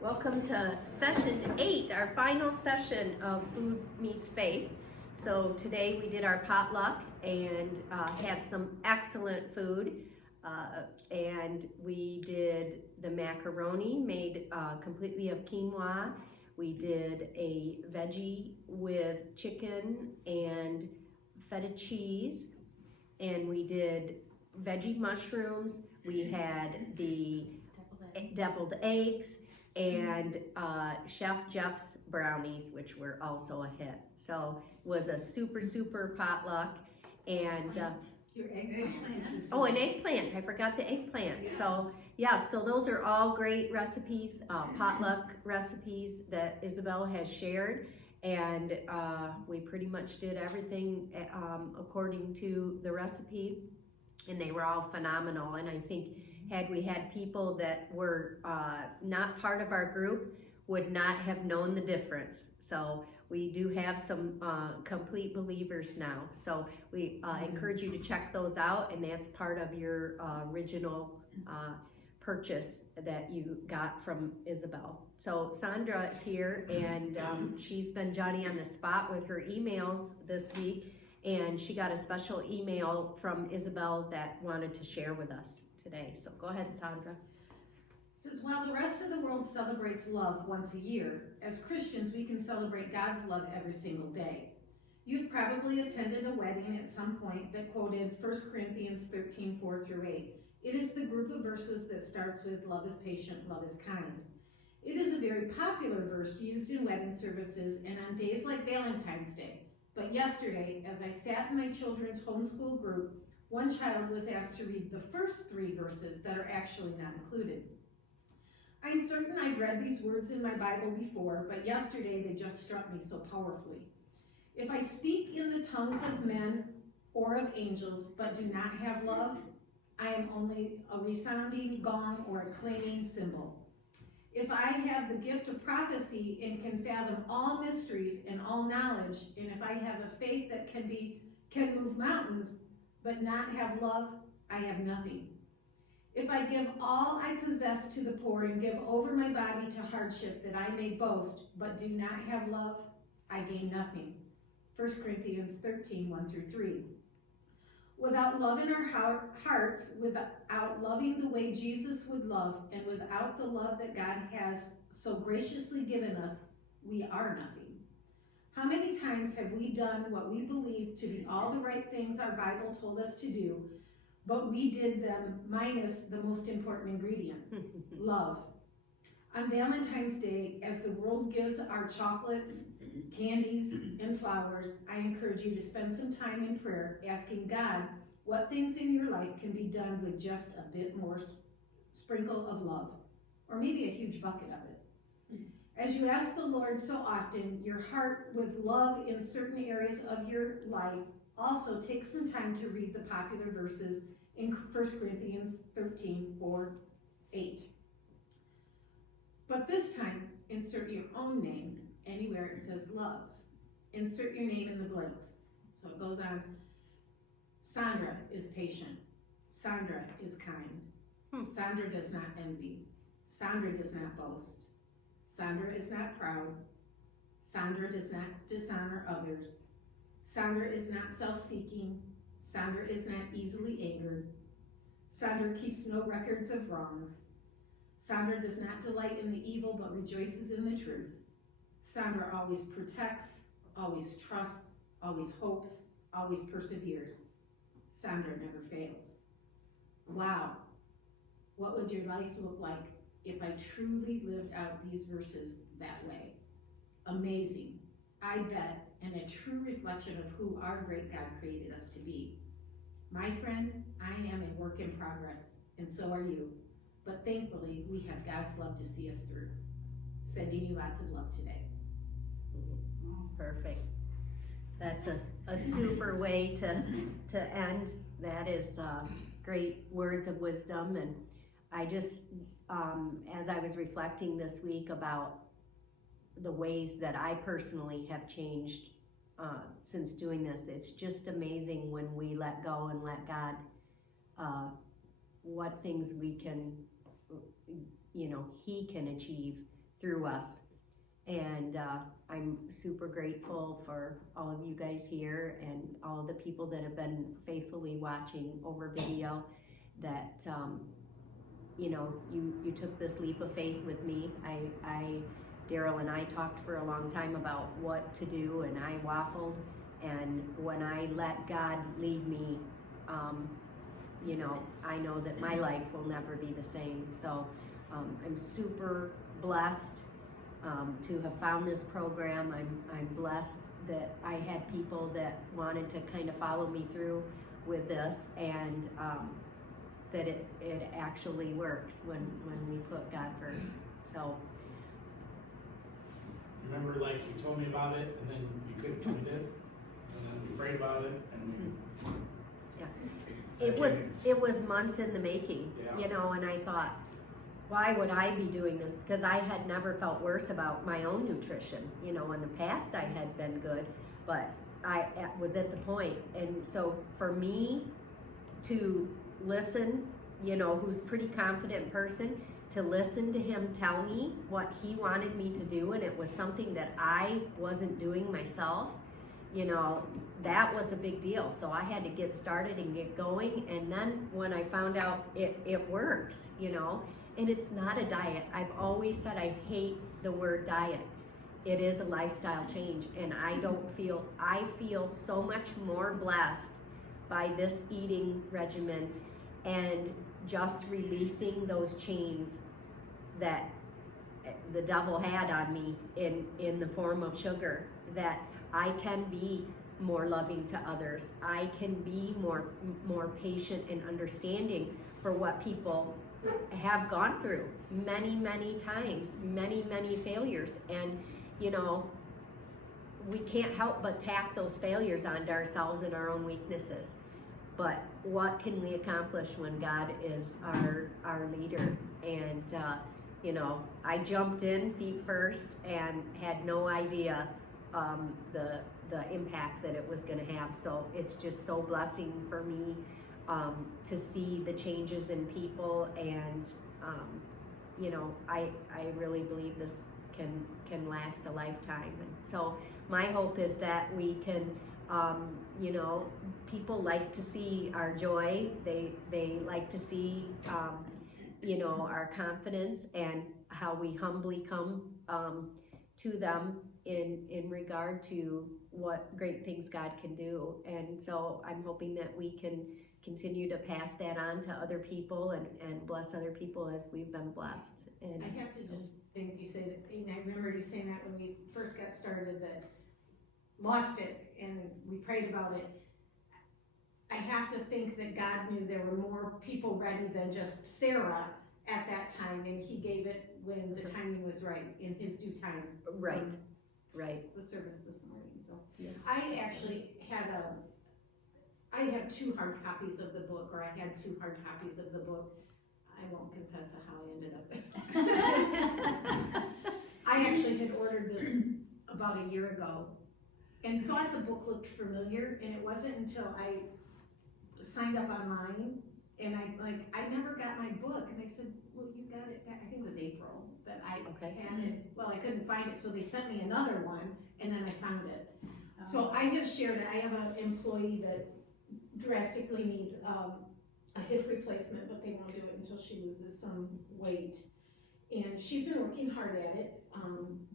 Welcome to session 8, our final session of Food Meets Faith. So today we did our potluck and had some excellent food. And we did the macaroni made completely of quinoa. We did a veggie with chicken and feta cheese. And we did veggie mushrooms. We had the deviled eggs and Chef Jeff's brownies, which were also a hit. So it was a super potluck. And your eggplant. an eggplant. I forgot the eggplant. Yes. So those are all great recipes, potluck recipes that Isabel has shared. And we pretty much did everything according to the recipe, and they were all phenomenal. And I think had we had people that were not part of our group, would not have known the difference. So we do have some complete believers now. So we encourage you to check those out, and that's part of your original purchase that you got from Isabel. So Sandra is here, and she's been Johnny on the spot with her emails this week, and she got a special email from Isabel that wanted to share with us today. So go ahead, Sandra. It says, while the rest of the world celebrates love once a year, as Christians we can celebrate God's love every single day. You've probably attended a wedding at some point that quoted 1 Corinthians 13, 4 through 8. It is the group of verses that starts with love is patient, love is kind. It is a very popular verse used in wedding services and on days like Valentine's Day. But yesterday, as I sat in my children's homeschool group, one child was asked to read the first 3 verses that are actually not included. I'm certain I've read these words in my Bible before, but yesterday they just struck me so powerfully. If I speak in the tongues of men or of angels, but do not have love, I am only a resounding gong or a clanging cymbal. If I have the gift of prophecy and can fathom all mysteries and all knowledge, and if I have a faith that can move mountains, but not have love, I have nothing. If I give all I possess to the poor and give over my body to hardship that I may boast, but do not have love, I gain nothing. 1 Corinthians 13, 1 through 3. Without love in our hearts, without loving the way Jesus would love, and without the love that God has so graciously given us, we are nothing. How many times have we done what we believe to be all the right things our Bible told us to do, but we did them minus the most important ingredient, love. On Valentine's Day, as the world gives our chocolates, candies, and flowers, I encourage you to spend some time in prayer asking God what things in your life can be done with just a bit more sprinkle of love, or maybe a huge bucket of it. As you ask the Lord so often, your heart with love in certain areas of your life, also take some time to read the popular verses in 1 Corinthians 13, 4, 8. But this time, insert your own name anywhere it says love. Insert your name in the blanks. So it goes on. Sandra is patient. Sandra is kind. Sandra does not envy. Sandra does not boast. Sandra is not proud. Sandra does not dishonor others. Sandra is not self-seeking. Sandra is not easily angered. Sandra keeps no records of wrongs. Sandra does not delight in the evil, but rejoices in the truth. Sandra always protects, always trusts, always hopes, always perseveres. Sandra never fails. Wow, what would your life look like if I truly lived out these verses that way? Amazing, I bet, and a true reflection of who our great God created us to be. My friend, I am a work in progress, and so are you. But thankfully, we have God's love to see us through. Sending you lots of love today. Perfect. That's a super way to end. That is great words of wisdom. And I just, as I was reflecting this week about the ways that I personally have changed since doing this, it's just amazing when we let go and let God, what things we can, He can achieve through us. And I'm super grateful for all of you guys here and all of the people that have been faithfully watching over video, that you know, you took this leap of faith with me. Daryl and I talked for a long time about what to do, and I waffled, and when I let God lead me, you know, I know that my life will never be the same. So I'm super blessed to have found this program. I'm blessed that I had people that wanted to kind of follow me through with this, and that it actually works when we put God first. So remember, like, you told me about it, and then you couldn't find it, and then we prayed about it, and it was months in the making, Yeah. you know, and I thought, why would I be doing this? Because I had never felt worse about my own nutrition. You know, in the past I had been good, but I was at the point. And so for me to listen, you know, who's a pretty confident person, to listen to him tell me what he wanted me to do, and it was something that I wasn't doing myself, you know, that was a big deal. So I had to get started and get going. And then when I found out it works, you know, and it's not a diet. I've always said I hate the word diet. It is a lifestyle change, and I feel so much more blessed by this eating regimen and just releasing those chains that the devil had on me in the form of sugar, that I can be more loving to others. I can be more patient and understanding for what people have gone through many times, many failures. And you know, we can't help but tack those failures onto ourselves and our own weaknesses. But what can we accomplish when God is our leader? And you know, I jumped in feet first and had no idea the impact that it was going to have. So it's just so blessing for me to see the changes in people, and you know, I really believe this can last a lifetime. And so my hope is that we can, you know, people like to see our joy. They like to see, you know, our confidence and how we humbly come to them in regard to what great things God can do. And so I'm hoping that we can continue to pass that on to other people and bless other people as we've been blessed. And I have to just think, you say that, and I remember you saying that when we first got started, that lost it, and we prayed about it. I have to think that God knew there were more people ready than just Sara at that time, and he gave it when the timing was right, in his due time. Right. The service this morning. So Yeah. I actually I have 2 hard copies of the book, or I had 2 hard copies of the book. I won't confess how I ended up there. I actually had ordered this about a year ago and thought the book looked familiar, and it wasn't until I signed up online and I never got my book, and I said, well, you got it back. I think it was April that I had it. Well, I couldn't find it, so they sent me another one, and then I found it. So I have shared it. I have an employee that drastically needs a hip replacement, but they won't do it until she loses some weight. And she's been working hard at it,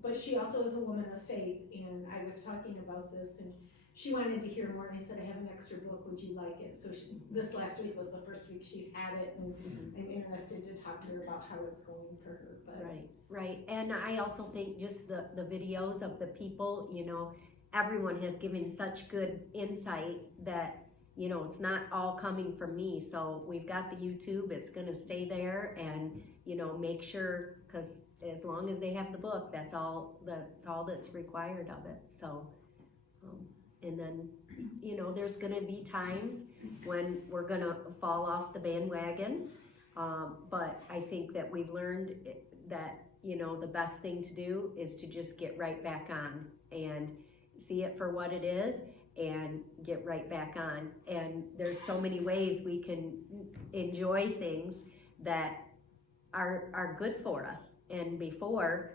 but she also is a woman of faith, and I was talking about this, and she wanted to hear more, and I said, I have an extra book, would you like it? So this last week was the first week she's had it, and I'm interested to talk to her about how it's going for her. But Right. And I also think just the videos of the people, you know, everyone has given such good insight that, you know, it's not all coming from me. So we've got the YouTube, it's going to stay there, and, you know, make sure, because as long as they have the book, that's all that's required of it. So, and then, you know, there's going to be times when we're going to fall off the bandwagon. But I think that we've learned that, you know, the best thing to do is to just get right back on and see it for what it is and get right back on. And there's so many ways we can enjoy things that are good for us. And before,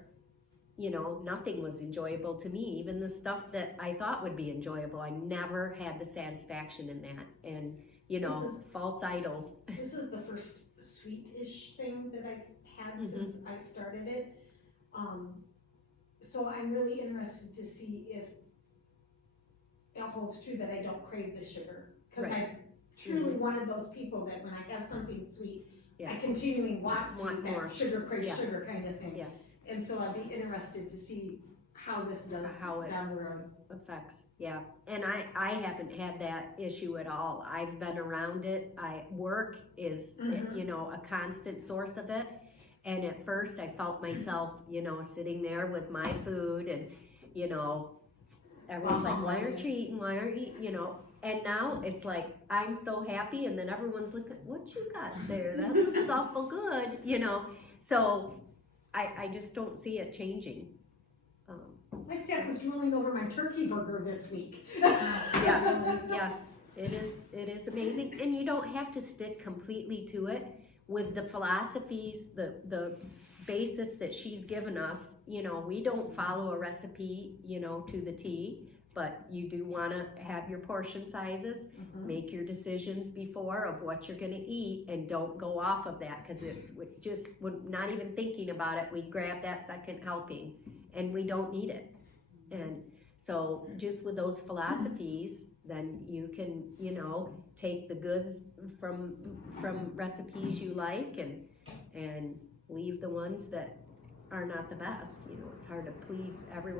you know, nothing was enjoyable to me. Even the stuff that I thought would be enjoyable, I never had the satisfaction in that. And, you know, false idols. This is the first sweet-ish thing that I've had since I started it. So I'm really interested to see if it holds true that I don't crave the sugar. Because Right. I'm truly one of those people that when I have something sweet, Yeah. I continually want Want sweet, more. that sugar craves Yeah. sugar kind of thing. Yeah. And so I'd be interested to see how this does How it down the road. Effects, yeah. And I haven't had that issue at all. I've been around it. Work is, you know, a constant source of it. And at first I felt myself, you know, sitting there with my food and, you know, everyone's like, why aren't you eating? Why aren't you, you know? And now it's like, I'm so happy. And then everyone's looking, what you got there? That looks awful good, you know? So I just don't see it changing. My staff was drooling over my turkey burger this week. Yeah, it is amazing, and you don't have to stick completely to it. With the philosophies, the basis that she's given us, you know, we don't follow a recipe, you know, to the T, but you do want to have your portion sizes, make your decisions before of what you're going to eat, and don't go off of that, because it's just, we're not even thinking about it, we grab that second helping, and we don't need it. And so just with those philosophies, then you can, you know, take the goods from recipes you like and leave the ones that are not the best. You know, it's hard to please everyone.